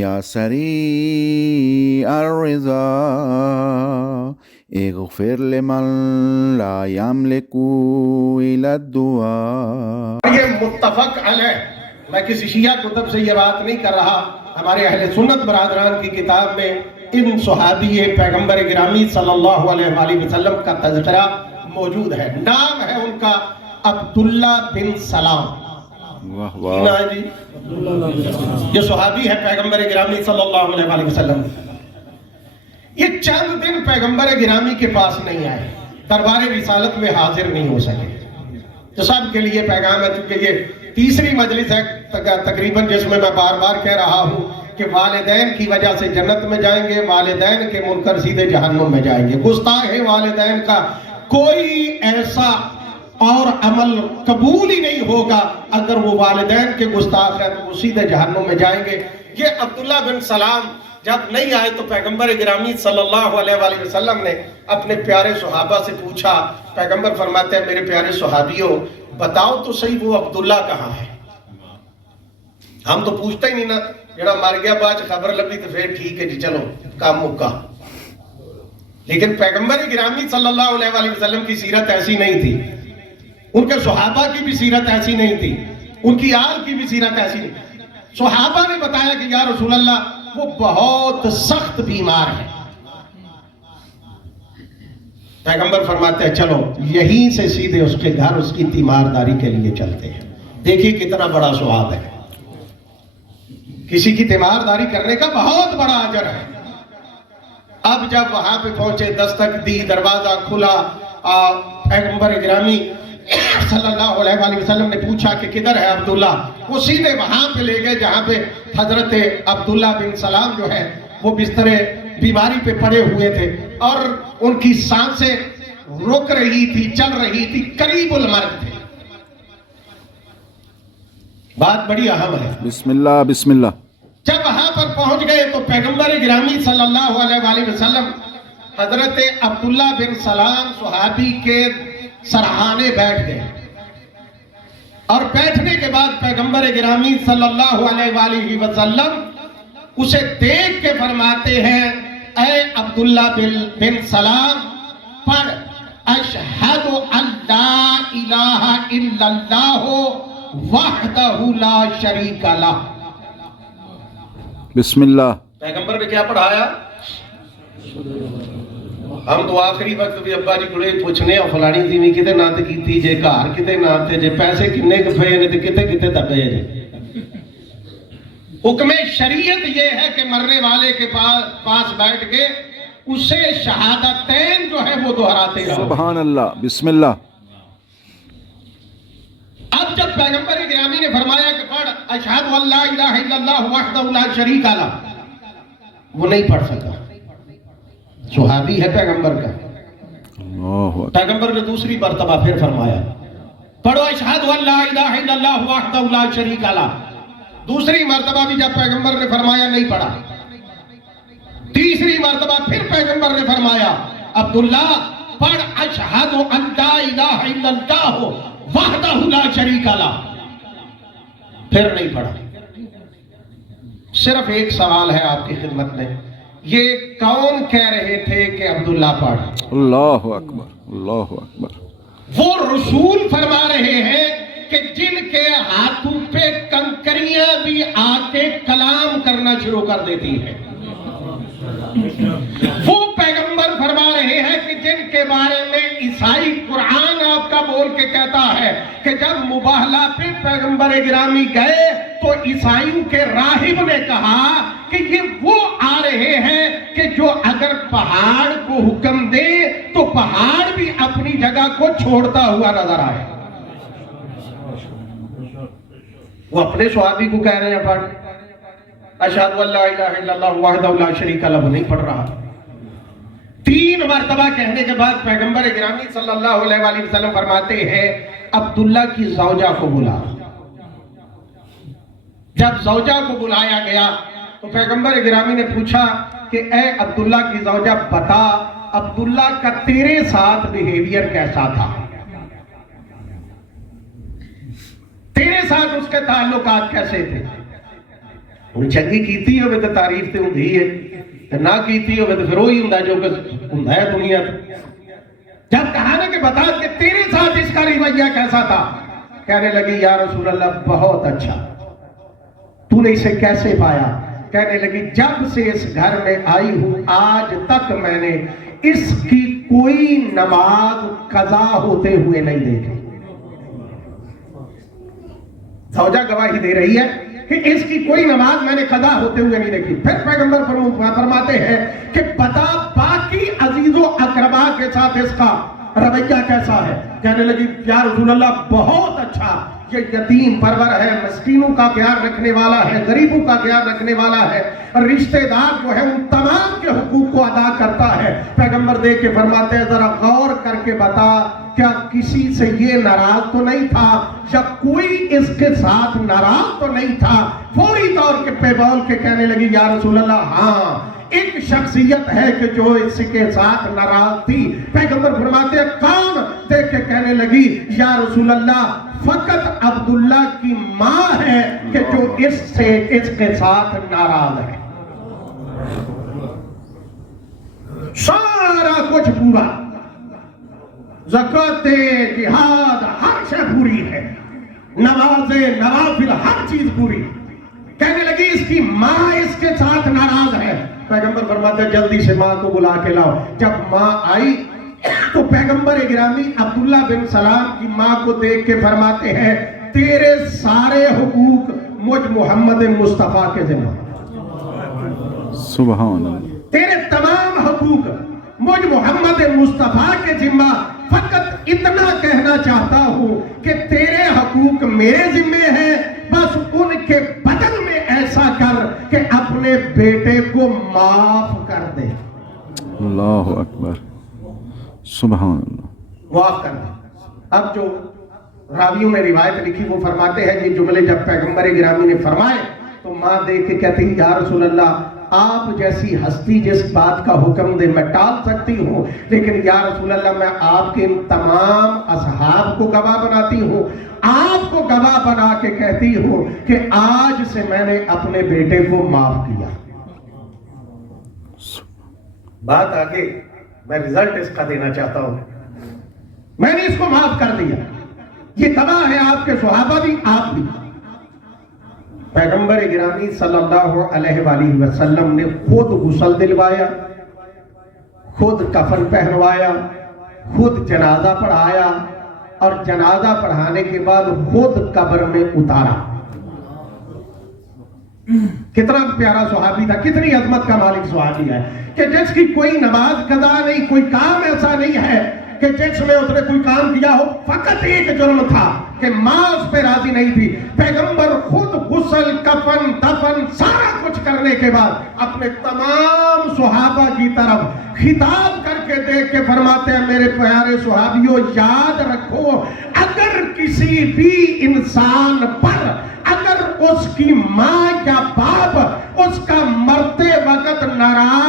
یا سریع الرضا اغفر لمن لا یملک الی الدعاء. یہ متفق علیہ، میں کسی شیعہ کتب سے یہ بات نہیں کر رہا، ہمارے اہل سنت برادران کی کتاب میں ان صحابی پیغمبر گرامی صلی اللہ علیہ وآلہ وسلم کا تذکرہ موجود ہے. نام ہے ان کا عبداللہ بن سلام. واہ واہ جی یہ صحابی ہے پیغمبر گرامی صلی اللہ علیہ وآلہ وسلم. یہ چند دن پیغمبر گرامی کے پاس نہیں آئے، دربار رسالت میں حاضر نہیں ہو سکے. تو سب کے لیے پیغام ہے، چونکہ یہ تیسری مجلس ہے تقریباً جس میں بار بار کہہ رہا ہوں کہ والدین کی وجہ سے جنت میں جائیں گے، والدین کے منکر سیدھے جہنم میں جائیں گے. گستاخ والدین کا کوئی ایسا اور عمل قبول ہی نہیں ہوگا اگر وہ والدین کے گستاخ ہیں تو وہ سیدھے جہنم میں جائیں گے. یہ عبداللہ بن سلام جب نہیں آئے تو پیغمبر گرامی صلی اللہ علیہ وآلہ وسلم نے اپنے پیارے صحابہ سے پوچھا. پیغمبر فرماتے ہیں میرے پیارے صحابیوں بتاؤ تو صحیح وہ عبداللہ کہاں ہے. ہم تو پوچھتے ہی نہیں نا، جڑا مر گیا بعد خبر لگی تو پھر ٹھیک ہے جی چلو کام مکا. لیکن پیغمبر گرامی صلی اللہ علیہ وآلہ وسلم کی سیرت ایسی نہیں تھی، ان کے صحابہ کی بھی سیرت ایسی نہیں تھی، ان کی آل کی بھی سیرت ایسی نہیں تھی. صحابہ نے بتایا کہ یا رسول اللہ وہ بہت سخت بیمار ہے. پیغمبر فرماتے ہیں چلو یہیں سے سیدھے اس کے گھر اس کی تیمارداری کے لیے چلتے ہیں. دیکھیے کتنا بڑا ثواب ہے، کسی کی تیمارداری کرنے کا بہت بڑا اجر ہے. اب جب وہاں پہ پہنچے، دستک دی، دروازہ کھلا، پیغمبر گرامی صلی اللہ علیہ وآلہ وسلم نے پوچھا کہ کدھر ہے عبداللہ. وہ سیدھے وہاں پہ لے گئے جہاں پہ حضرت عبداللہ بن سلام جو ہے وہ بستر بیماری پہ پڑے ہوئے تھے اور ان کی سانسیں رک رہی تھی، چل رہی تھی، قریب المرگ تھے. بات بڑی اہم ہے. بسم اللہ بسم اللہ. جب وہاں پر پہنچ گئے تو پیغمبر گرامی صلی اللہ علیہ وآلہ وسلم حضرت عبداللہ بن سلام صحابی کے سرحانے بیٹھ گئے اور بیٹھنے کے بعد پیغمبر گرامی صلی اللہ علیہ وآلہ وسلم اسے دیکھ کے فرماتے ہیں اے عبداللہ بن سلام پڑھ اشہد ان لا الہ الا اللہ وحدہ لا شریک لہ. بسم اللہ. پیغمبر نے کیا پڑھایا؟ ہم تو آخری وقت بھی ابا جی بڑے پوچھنے اور فلانی زمین کتے نات کیتی جے، گھر کتے نات جے، پیسے کنے کفے نے کتے کتے دبے جے. حکم شریعت یہ ہے کہ مرنے والے کے پاس بیٹھ کے اسے شہادتین جو ہے وہ دہراتے رہو. سبحان اللہ. بسم اللہ. اب جب پیغمبر گرامی نے فرمایا کہ پڑھ اشہد ان لا الہ الا اللہ وحدہ لا شریک لہ، وہ نہیں پڑھ سکا. صحابی ہے پیغمبر کا. پیغمبر نے دوسری مرتبہ پھر فرمایا پڑھو اشہد ان لا الہ الا اللہ وحدہ لا شریک لہ. دوسری مرتبہ بھی جب پیغمبر نے فرمایا نہیں پڑھا. تیسری مرتبہ پھر پیغمبر نے فرمایا عبداللہ پڑھ اشہد ان لا الہ الا اللہ وحدہ لا شریک لہ. پھر نہیں پڑھا. صرف ایک سوال ہے آپ کی خدمت میں، یہ کون کہہ رہے تھے کہ عبداللہ پڑھ؟ اللہ اکبر اللہ اکبر. وہ رسول فرما رہے ہیں کہ جن کے ہاتھوں پہ کنکریاں بھی آ کے کلام کرنا شروع کر دیتی ہیں. وہ پیغمبر فرما رہے ہیں کہ جن کے بارے میں عیسائی قرآن آپ کا بول کے کہتا ہے کہ جب مباہلہ پہ پیغمبر گرامی گئے تو عیسائیوں کے راہب نے کہا کہ یہ وہ آ رہے ہیں کہ جو اگر پہاڑ کو حکم دے تو پہاڑ بھی اپنی جگہ کو چھوڑتا ہوا نظر آئے. وہ اپنے صحابی کو کہہ رہے ہیں پڑھ اشہد ان لا الہ الا اللہ وحدہ لا شریک لہ، نہیں پڑھ رہا. 3 مرتبہ کہنے کے بعد پیغمبر گرامی صلی اللہ علیہ وآلہ وسلم فرماتے ہیں عبداللہ کی زوجہ کو بلا. جب زوجہ کو بلایا گیا تو پیغمبر گرامی نے پوچھا کہ اے عبداللہ کی زوجہ بتا عبداللہ کا تیرے ساتھ بیہیویئر کیسا تھا، تیرے ساتھ اس کے تعلقات کیسے تھے؟ ہوں چنگی کیتی ہوئے تو تعریف تو ہوندی ہے، نہ کیتی ہوئے تو پھر وہی ہوندا جو کہ ہوندا ہے دنیا تے۔ جب کہا نا کہ بتا کہ تیرے ساتھ اس کا رویہ کیسا تھا، کہنے لگی یا رسول اللہ بہت اچھا، تو نے اسے کیسے پایا؟ کہنے لگی جب سے اس گھر میں آئی ہوں آج تک میں نے اس کی کوئی نماز قضا ہوتے ہوئے نہیں دیکھی۔ زوجہ گواہی دے رہی ہے کہ اس کی کوئی نماز میں نے قضا ہوتے ہوئے نہیں دیکھی۔ پھر پیغمبر فرماتے ہیں کہ بتا باقی عزیز و اقربا کے ساتھ اس کا رویہ کیسا ہے؟ کہنے لگی یا رسول اللہ بہت اچھا، یہ یتیم پرور ہے، مسکینوں کا خیال رکھنے والا ہے، غریبوں کا خیال رکھنے والا ہے، رشتہ دار جو ہے ان تمام کے حقوق کو ادا کرتا ہے۔ پیغمبر دیکھ کے فرماتے ہیں ذرا غور کر کے بتا کیا کسی سے یہ ناراض تو نہیں تھا یا کوئی اس کے ساتھ ناراض تو نہیں تھا؟ فوری طور پہ بول کے کہنے لگی یا رسول اللہ ہاں ایک شخصیت ہے کہ جو اس کے ساتھ ناراض تھی۔ پیغمبر فرماتے ہیں کون؟ دیکھ کے کہنے لگی یا رسول اللہ فقط عبداللہ کی ماں ہے کہ جو اس کے ساتھ ناراض ہے۔ سارا کچھ پورا، زکوٰۃ، جہاد، ہر شے پوری ہے، نمازیں، نوافل، ہر چیز پوری۔ کہنے لگی اس کی ماں اس کے ساتھ ناراض ہے۔ پیغمبر فرماتے ہیں جلدی سے ماں کو بلا کے لاؤ۔ جب ماں آئی تو پیغمبر گرامی عبداللہ بن سلام کی ماں کو دیکھ کے فرماتے ہیں تیرے سارے حقوق مجھ محمد مصطفیٰ کے ذمہ، سبحان اللہ، تیرے تمام حقوق مجھ محمد مصطفیٰ کے ذمہ، فقط اتنا کہنا چاہتا ہوں کہ تیرے حقوق میرے ذمہ ہیں، بس ان کے بدل میں ایسا کر کہ اپنے بیٹے کو معاف کر دے۔ اللہ اکبر، سبحان اللہ، معاف کر دے۔ اب جو راویوں نے روایت لکھی وہ فرماتے ہیں یہ جملے جب پیغمبر گرامی نے فرمائے تو ماں دیکھ کے کہتی یا رسول اللہ آپ جیسی ہستی جس بات کا حکم دے میں ٹال سکتی ہوں، لیکن یا رسول اللہ میں آپ کے ان تمام اصحاب کو گواہ بناتی ہوں، آپ کو گواہ بنا کے کہتی ہوں کہ آج سے میں نے اپنے بیٹے کو معاف کیا۔ بات آگے میں رزلٹ اس کا دینا چاہتا ہوں، میں نے اس کو معاف کر دیا، یہ گواہ ہے آپ کے صحابہ بھی، آپ بھی۔ پیغمبر گرامی صلی اللہ علیہ وآلہ وسلم نے خود غسل دلوایا، خود کفن پہنوایا، خود جنازہ پڑھایا اور جنازہ پڑھانے کے بعد خود قبر میں اتارا۔ کتنا پیارا صحابی تھا، کتنی عظمت کا مالک صحابی ہے کہ جس کی کوئی نماز قضا نہیں، کوئی کام ایسا نہیں ہے کہ جس میں اس نے کوئی کام کیا ہو، فقط ایک جرم تھا کہ ماں اس پہ راضی نہیں تھی۔ پیغمبر خود غسل، کفن، دفن سارا کچھ کرنے کے بعد اپنے تمام صحابہ کی طرف خطاب کر کے دیکھ کے فرماتے ہیں میرے پیارے صحابیوں یاد رکھو اگر کسی بھی انسان پر اگر اس کی ماں یا باپ اس کا مرتے وقت ناراض